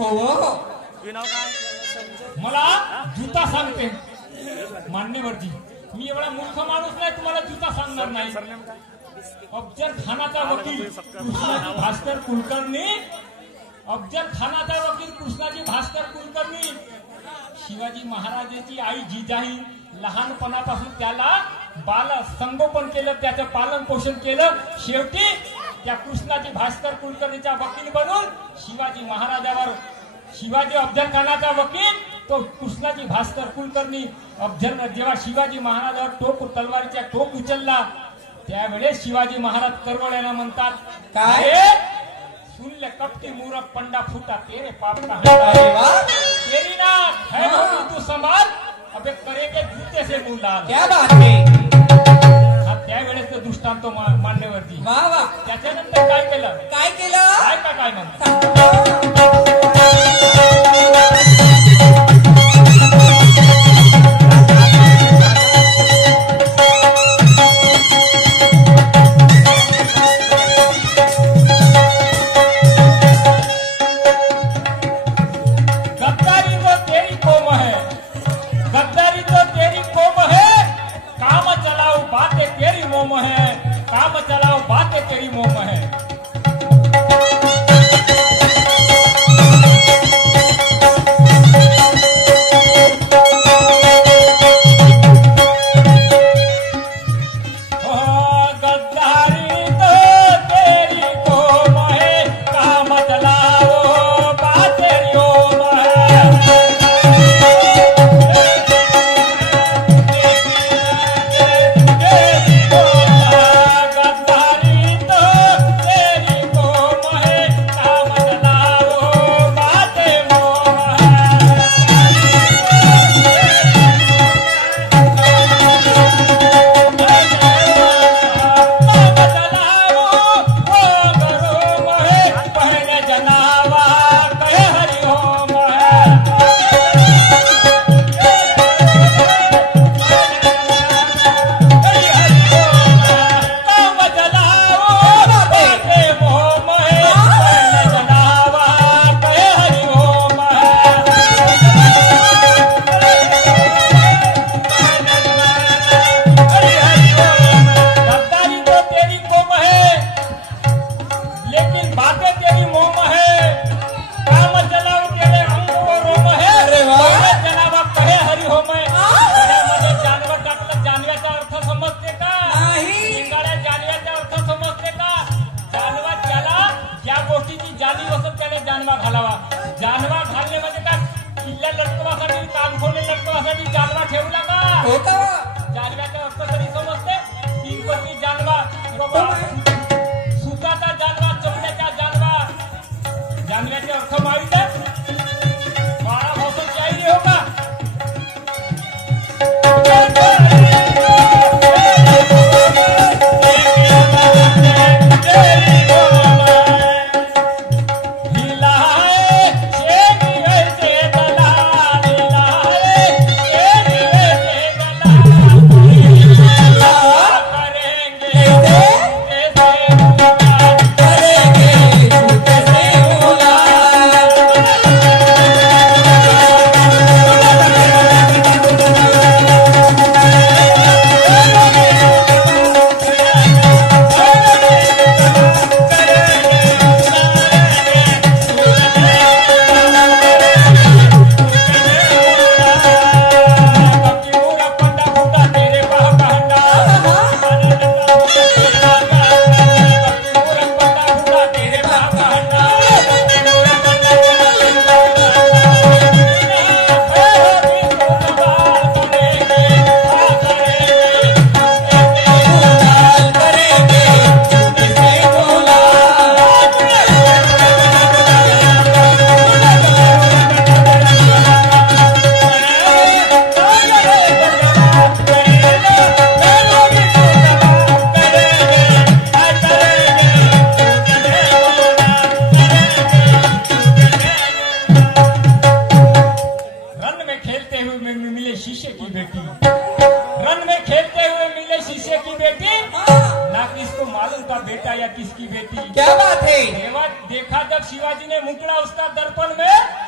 हो मला जुता सांगते मान्यवरजी, मी एवढा मूर्ख माणूस नाही तुम्हाला जुता सांगणार नाही. अफजल खानाचा वकील कृष्णाजी भास्कर कुलकर्णी, अफजल खानाचा वकील कृष्णाजी भास्कर कुलकर्णी, शिवाजी महाराजांची आई जिजाई लहानपणापासून त्याला बाल संगोपन केलं, त्याचं पालन पोषण केलं. शेवटी त्या कृष्णाजी भास्कर कुलकर्णीचा वकील बनून शिवाजी महाराजावर, शिवाजी अफजल खानाचा वकील तो कृष्णाजी भास्कर कुलकर्णी, अफजल जेव्हा शिवाजी महाराजावर तलवारीचा टोक उचलला त्यावेळेस शिवाजी महाराज करवळ्याला म्हणतात, काय सुन ले कपटी मूरख पंडा फूटा तेरे पाप का अरे वाह, तेरी ना है होगी तू संभाल, अबे करेगे जूते से मुंह लाल. क्या बात है. हा त्यावेळेस दृष्टांत मान्यवरती. वा वा, त्याच्यानंतर काय केलं, काय केलं. काय म्हणतात. काम चलाओ बातें तेरी मोह है. जानवा घालावा. जानवा घालणे म्हणजे काय, किल्ल्या लटकवासाठी कानखोले लटकवासाठी जानवा ठेवला का. जानव्याचा अर्थ तरी समजते. 3 पटी जानवा, सुताचा जानवा, चमड्याचा जानवा. जानव्याचे अर्थ माहित आहे. बाळा भाऊची शायरी हो का. बेटा या किसकी बेटी. क्या बात है. देखा जब शिवाजी ने मुकड़ा उसका दर्पण में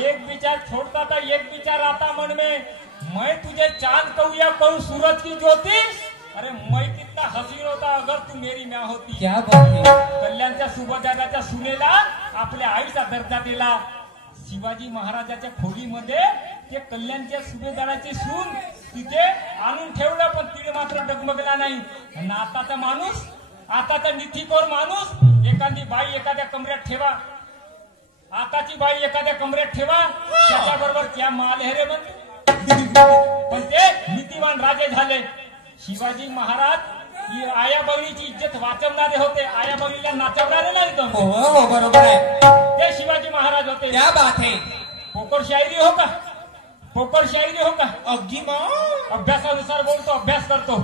एक विचार छोड़ता था एक विचार आता मन में, मैं तुझे चांद कहूँ या कहूँ सूरज की ज्योति। अरे मैं कितना हसीन होता अगर तू मेरी म्या होती। क्या बात है। कल्याणच्या सुभेदाराच्या सुनेला आपल्या आईचा दर्जा दिला। शिवाजी महाराजाच्या खोलीमध्ये ते कल्याणच्या सुभेदाराची सून तिथे आणून ठेवलं, पण तिने मात्र डगमगला नाही। आणि आताचा माणूस, आताचा नीतीखोर माणूस, एखादी बाई एखाद्या कमऱ्यात ठेवा, आताची बाई एखाद्या कमऱ्यात ठेवा, त्याच्याबरोबर क्या माल है रे म्हणते। पण ते नीतिवान राजे झाले। शिवाजी महाराज ही आया बहिणीची इज्जत वाचवणारे होते, आया बहिणीला नाचवणारे नाही तो। हो बरोबर आहे, ते शिवाजी महाराज होते। क्या बात है। पोकर शायरी हो का, पोकर शायरी हो का। अगदी मग अभ्यासानुसार बोलतो, अभ्यास करतो।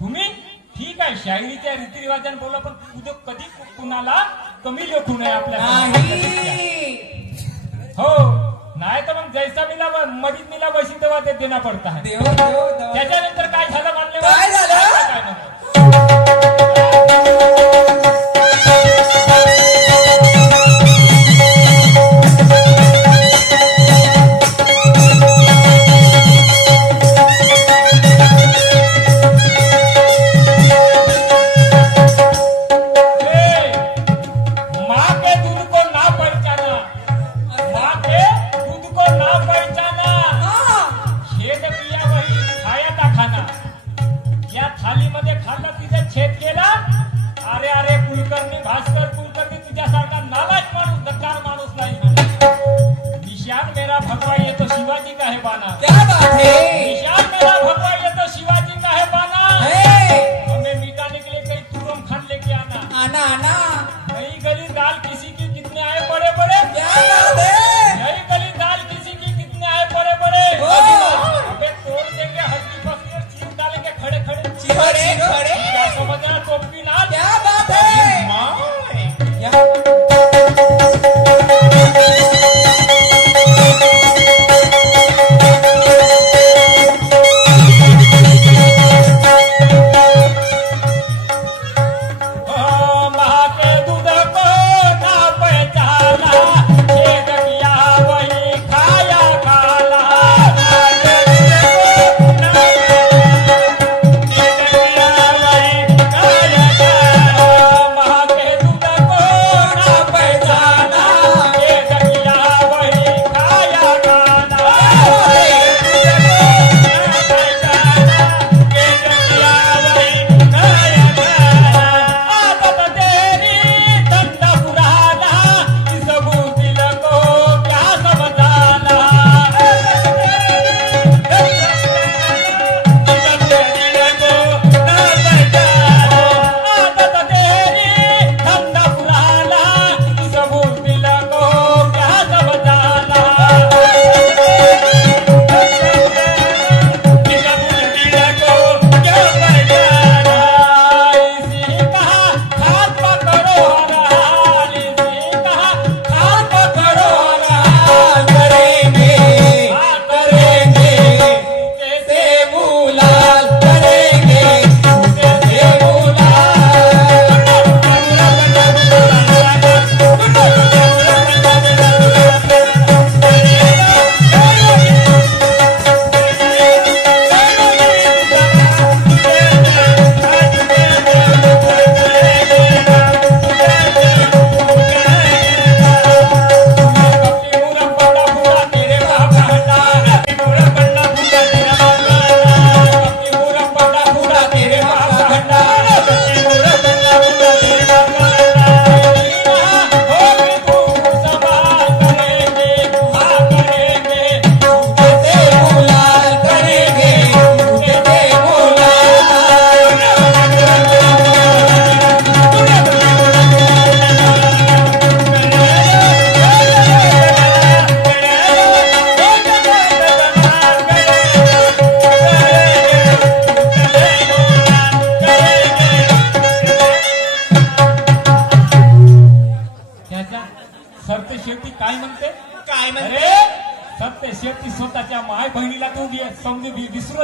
तुम्ही ठीक आहे शायरीच्या रीतिरिवाजाने बोला, पण तुझं कधी कुणाला कमी लेखू नये आपल्या। नाही हो नाही तर मग जैसा मिला मरीज मिला वैसी दवा ते देना पडता है। देव देव त्याच्यानंतर काय झालं मानले, काय झालं? काय नंतर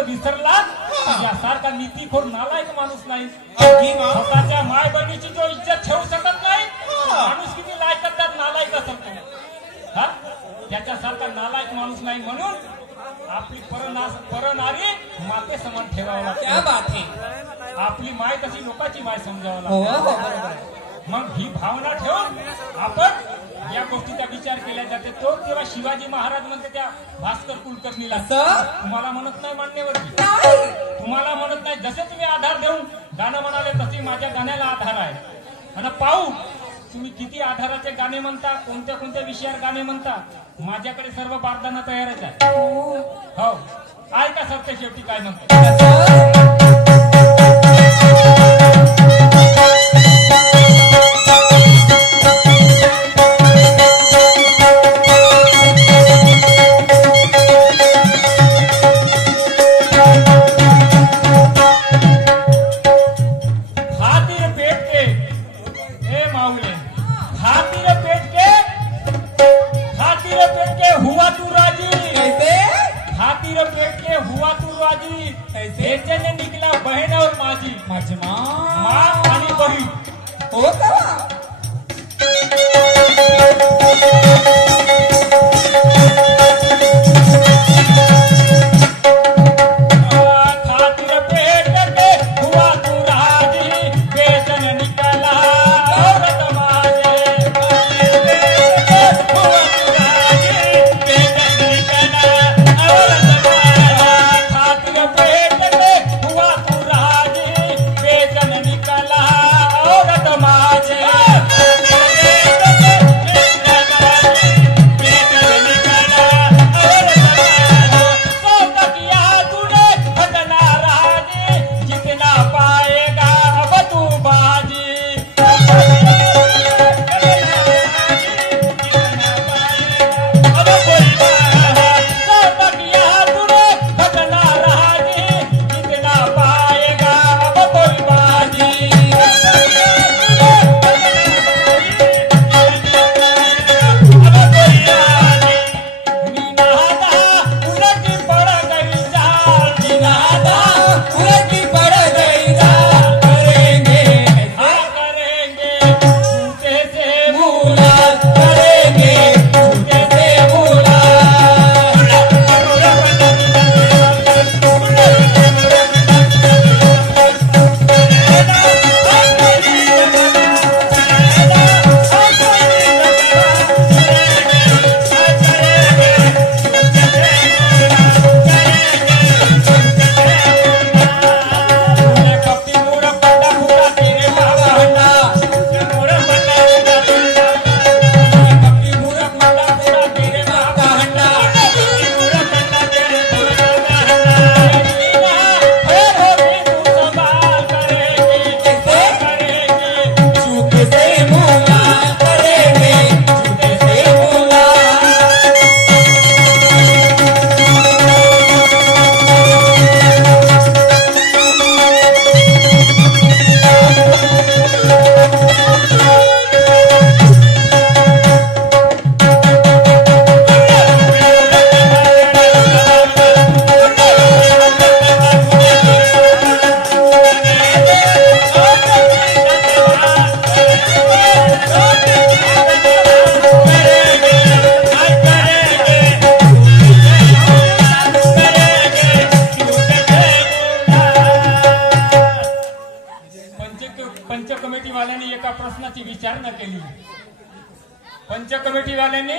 विसरला यासारखा नीतीखोर नालायक माणूस नाही. स्वतःच्या माय बहिणीची जो इज्जत ठेवू शकत नाही माणूस किती लायकदार नालायक असेल. तुझ्यासारखा नालायक माणूस नाही म्हणून आपली परनारी माते समान ठेवावं क्या लागतं. बात है. आपली माय तशी लोकांची माय समजावं हो लागतं. हो बरोबर आहे. मग ही भावना ठेवून आपण या गोष्टीचा विचार केला जाते. तो तेव्हा शिवाजी महाराज म्हणते त्या भास्कर कुलकर्णीला, असं? तुम्हाला म्हणत नाही मान्यवरती, नाही. तुम्हाला म्हणत नाही. जसे तुम्ही आधार देऊन गाणं म्हणाले तसे माझ्या गाण्याला आधार आहे. आणि पाहू तुम्ही किती आधाराचे गाणे म्हणता, कोणत्या कोणत्या विषयावर गाणे म्हणता. माझ्याकडे सर्व बारदाना तयारच आहे. हो ऐका सत्य शेवटी काय म्हणतो. असं? खातिर पेट के ए माऊले, खातिर पेट के हुआ तू राजी, कैसे? खातिर पेट के हुआ तू राजी. कैसे? बेचैन निकला बहन और माझी, माझी माँ. माँ आणि बरी. हो का? खातिर पेट के हुआ तू राजी, बेचैन निकला औरत माझे. हुआ तू राजी, बेचैन निकला औरत माझे. खातिर पेट के हुआ तू राजी, बेचैन निकला औरत माझे. जितना पाएगा अब तू बाजी. अब कोई तूने घटना राजी, जितना पाएगा अब कोई बाजी. निनादा उलटी पड़ गई जाल, निनादा उलटी पड़ गई जाल. करेंगे हाँ करेंगे झूठे से मुलाकात. करेंगे झूठे से झूठे से मुलाकात. करेंगे झूठे से मुलाकात. पंच कमिटी वाल्यांनी एका प्रश्नाची विचारणा केली. पंच कमिटी वाल्यांनी